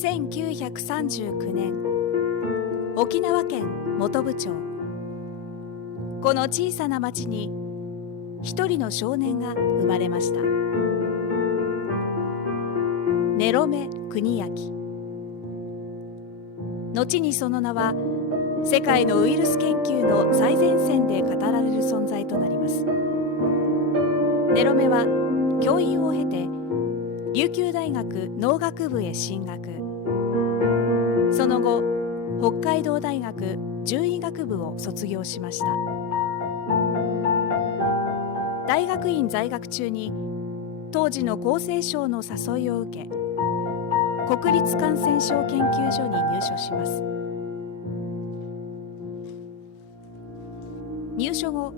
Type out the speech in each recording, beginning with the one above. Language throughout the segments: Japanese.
1939年、沖縄県本部町。この小さな町に一人の少年が生まれました。根呂目邦明。後にその名は世界のウイルス研究の最前線で語られる存在となります。根呂目は教員を経て琉球大学農学部へ進学。その後、北海道大学獣医学部を卒業しました。大学院在学中に当時の厚生省の誘いを受け、国立感染症研究所に入所します。入所後、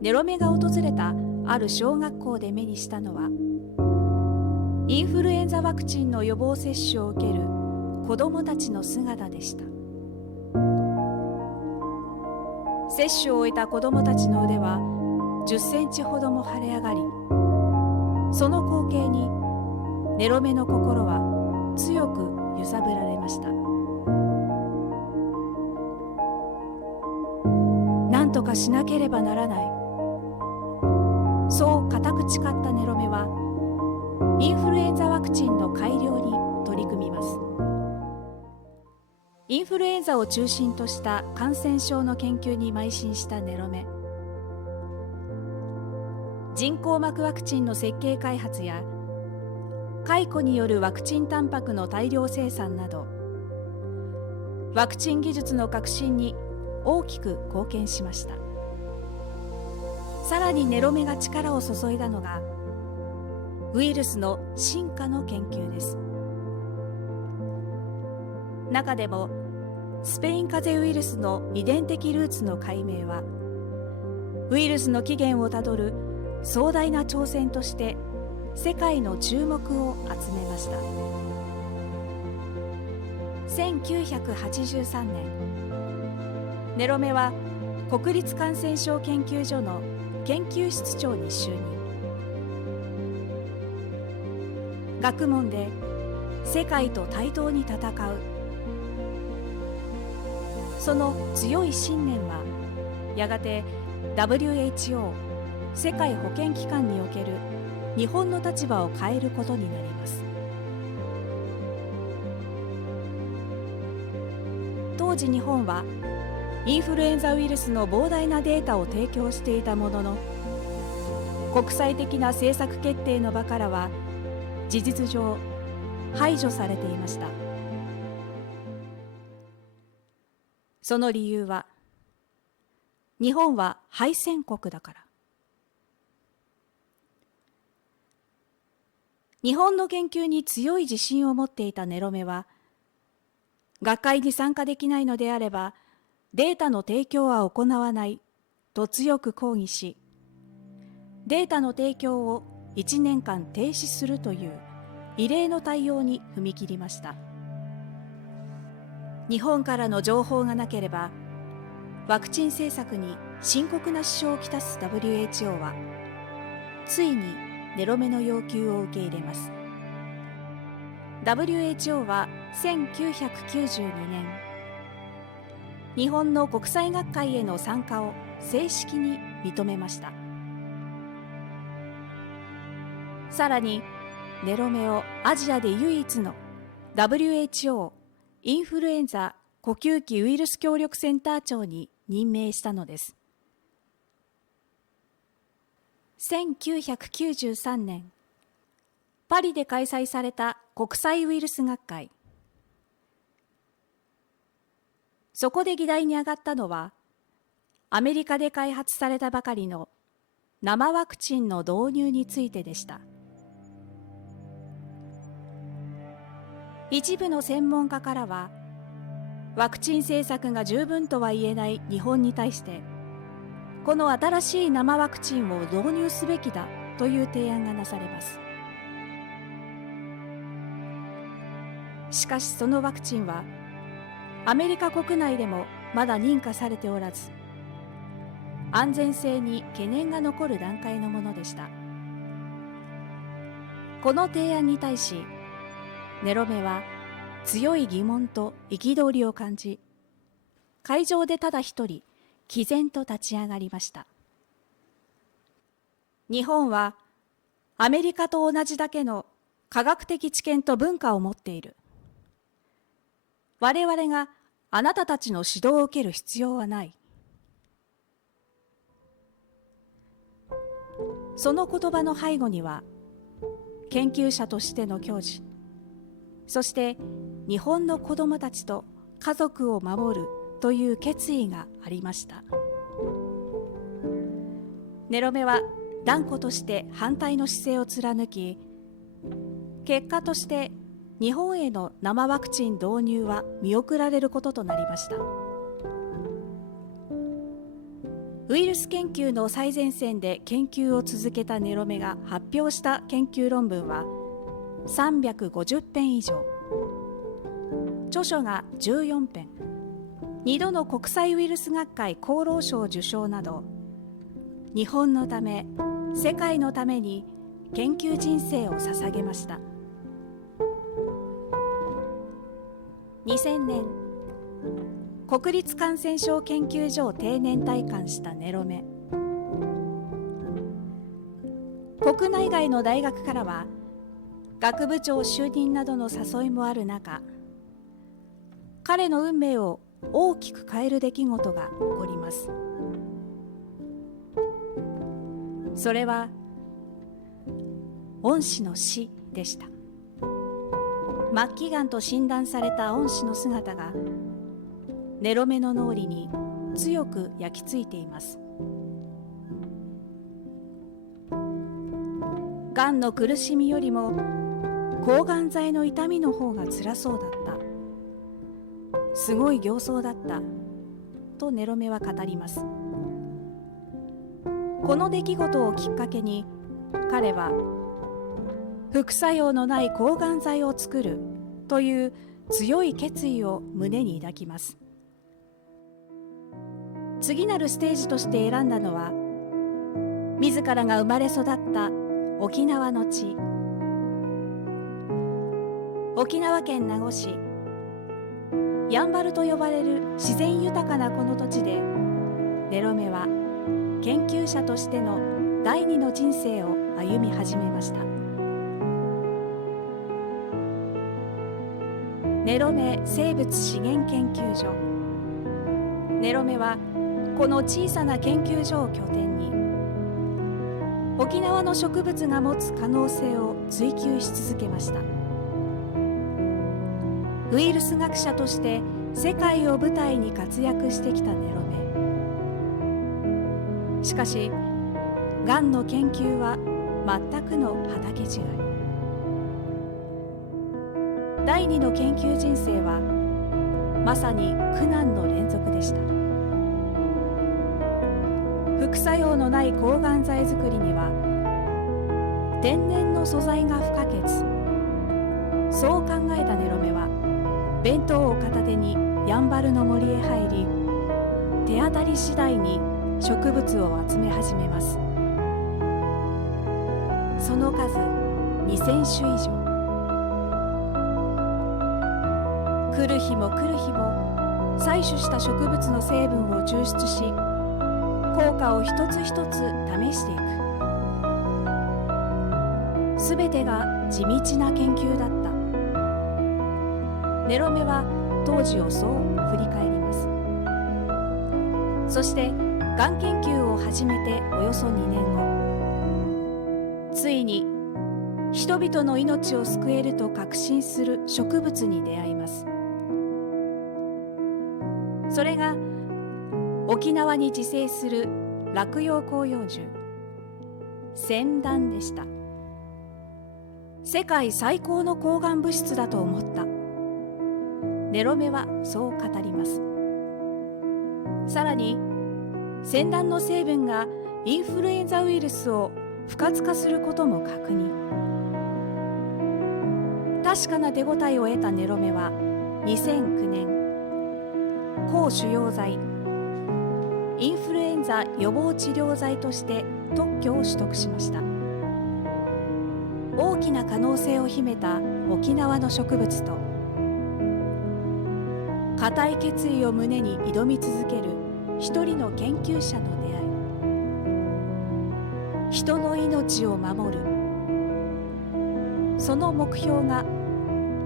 根呂目が訪れたある小学校で目にしたのは、インフルエンザワクチンの予防接種を受ける子どもたちの姿でした。接種を終えた子どもたちの腕は10センチほども腫れ上がり、その光景に根呂目の心は強く揺さぶられました。なんとかしなければならない。そう固く誓った根呂目は、インフルエンザワクチンの改良に取り組みます。インフルエンザを中心とした感染症の研究に邁進した根呂目。人工膜ワクチンの設計開発や蚕によるワクチンタンパクの大量生産など、ワクチン技術の革新に大きく貢献しました。さらに根呂目が力を注いだのがウイルスの進化の研究です。中でもスペイン風邪ウイルスの遺伝的ルーツの解明は、ウイルスの起源をたどる壮大な挑戦として世界の注目を集めました。1983年、根呂目は国立感染症研究所の研究室長に就任。学問で世界と対等に戦う、その強い信念はやがて WHO 世界保健機関における日本の立場を変えることになります。当時日本はインフルエンザウイルスの膨大なデータを提供していたものの、国際的な政策決定の場からは事実上排除されていました。その理由は、日本は敗戦国だから。日本の研究に強い自信を持っていた根呂目は、学会に参加できないのであればデータの提供は行わないと強く抗議し、データの提供を1年間停止するという異例の対応に踏み切りました。日本からの情報がなければワクチン政策に深刻な支障をきたす WHO はついに根呂目の要求を受け入れます。 WHO は1992年、日本の国際学会への参加を正式に認めました。さらに根呂目をアジアで唯一の WHO インフルエンザ呼吸器ウイルス協力センター長に任命したのです。1993年、パリで開催された国際ウイルス学会。そこで議題に上がったのは、アメリカで開発されたばかりの生ワクチンの導入についてでした。一部の専門家からは、ワクチン政策が十分とは言えない日本に対して、この新しい生ワクチンを導入すべきだという提案がなされます。しかしそのワクチンは、アメリカ国内でもまだ認可されておらず、安全性に懸念が残る段階のものでした。この提案に対し、根呂目は強い疑問と憤りを感じ、会場でただ一人毅然と立ち上がりました。日本はアメリカと同じだけの科学的知見と文化を持っている。我々があなたたちの指導を受ける必要はない。その言葉の背後には、研究者としての矜持、そして日本の子どもたちと家族を守るという決意がありました。ネロメは断固として反対の姿勢を貫き、結果として日本への生ワクチン導入は見送られることとなりました。ウイルス研究の最前線で研究を続けたネロメが発表した研究論文は350編以上、著書が14編、2度の国際ウイルス学会厚労省受賞など、日本のため、世界のために研究人生を捧げました。2000年、国立感染症研究所を定年退官したネロメ。国内外の大学からは学部長就任などの誘いもある中、彼の運命を大きく変える出来事が起こります。それは恩師の死でした。末期がんと診断された恩師の姿がネロメの脳裏に強く焼き付いています。がんの苦しみよりも抗がん剤の痛みの方が辛そうだった。すごい形相だったとネロメは語ります。この出来事をきっかけに彼は副作用のない抗がん剤を作るという強い決意を胸に抱きます。次なるステージとして選んだのは、自らが生まれ育った沖縄の地、沖縄県名護市。やんばると呼ばれる自然豊かなこの土地で、ネロメは研究者としての第二の人生を歩み始めました。ネロメ生物資源研究所。ネロメはこの小さな研究所を拠点に、沖縄の植物が持つ可能性を追求し続けました。ウイルス学者として世界を舞台に活躍してきたネロメ。しかし、がんの研究は全くの畑違い。第二の研究人生はまさに苦難の連続でした。副作用のない抗がん剤作りには天然の素材が不可欠。そう考えたネロメは弁当を片手にやんばるの森へ入り、手当たり次第に植物を集め始めます。その数2000種以上。来る日も来る日も採取した植物の成分を抽出し、効果を一つ一つ試していく。すべてが地道な研究だった。ネロメは当時をそう振り返ります。そしてがん研究を始めておよそ2年後、ついに人々の命を救えると確信する植物に出会います。それが沖縄に自生する落葉広葉樹、センダンでした。世界最高の抗がん物質だと思った。ネロメはそう語ります。さらに、センダンの成分がインフルエンザウイルスを不活化することも確認。確かな手応えを得たネロメは2009年、抗腫瘍剤、インフルエンザ予防治療剤として特許を取得しました。大きな可能性を秘めた沖縄の植物と固い決意を胸に挑み続ける一人の研究者の出会い、人の命を守る、その目標が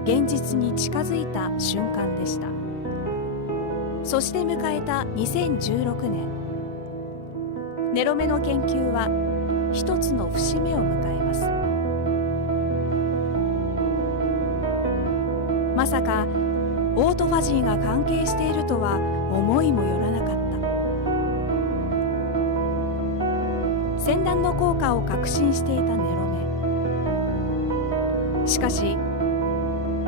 現実に近づいた瞬間でした。そして迎えた2016年、ネロメの研究は一つの節目を迎えます。まさかオートファジーが関係しているとは思いもよらなかった。センダンの効果を確信していたネロメ。しかし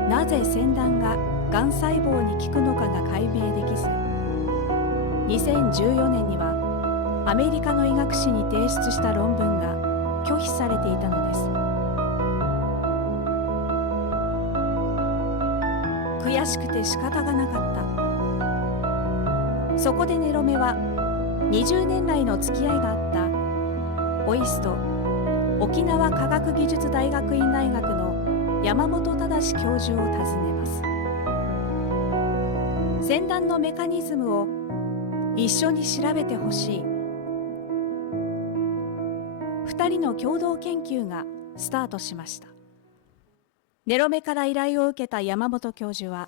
なぜセンダンががん細胞に効くのかが解明できず、2014年にはアメリカの医学誌に提出した論文が拒否されていたのです。悔しくて仕方がなかった。そこでネロメは20年来の付き合いがあったOIST沖縄科学技術大学院大学の山本正教授を訪ねます。センダンのメカニズムを一緒に調べてほしい。2人の共同研究がスタートしました。ネロメから依頼を受けた山本教授は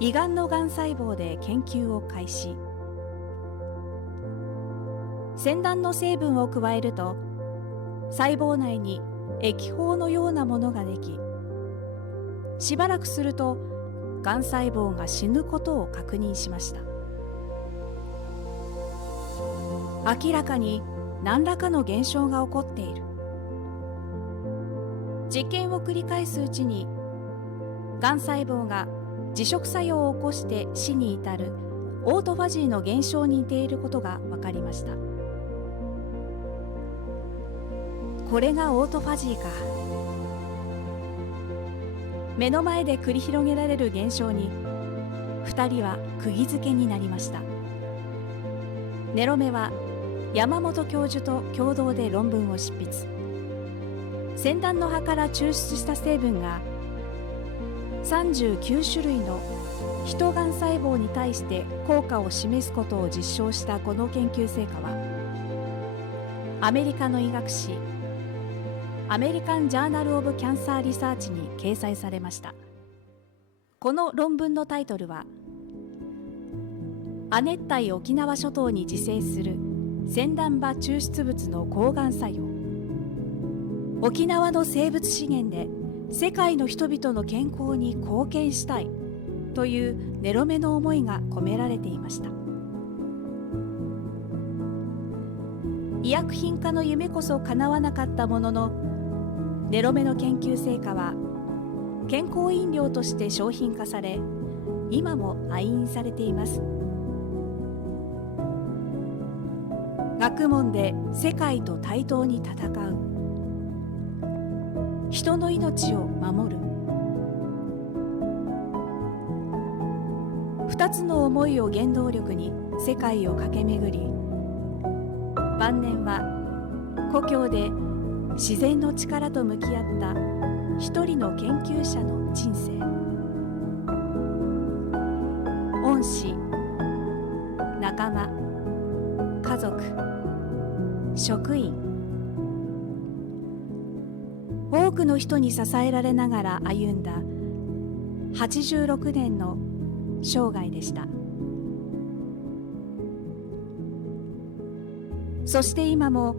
胃がんのがん細胞で研究を開始。センダンの成分を加えると細胞内に液胞のようなものができ、しばらくするとがん細胞が死ぬことを確認しました。明らかに何らかの現象が起こっている。実験を繰り返すうちにがん細胞が自食作用を起こして死に至るオートファジーの現象に似ていることが分かりました。これがオートファジーか。目の前で繰り広げられる現象に2人は釘付けになりました。ネロメは山本教授と共同で論文を執筆。センダンの葉から抽出した成分が39種類のヒトがん細胞に対して効果を示すことを実証したこの研究成果はアメリカの医学誌アメリカン・ジャーナル・オブ・キャンサー・リサーチに掲載されました。この論文のタイトルは亜熱帯沖縄諸島に自生するセンダン葉抽出物の抗がん作用。沖縄の生物資源で世界の人々の健康に貢献したいというネロメの思いが込められていました。医薬品化の夢こそ叶わなかったものの、ネロメの研究成果は健康飲料として商品化され、今も愛飲されています。学問で世界と対等に戦う、人の命を守る、2つの思いを原動力に世界を駆け巡り、晩年は故郷で自然の力と向き合った一人の研究者の人生。恩師、仲間、家族、職員、多くの人に支えられながら歩んだ86年の生涯でした。そして今も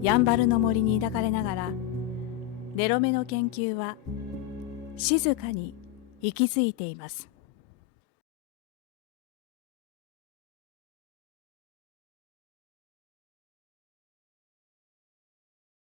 やんばるの森に抱かれながらネロメの研究は静かに息づいています。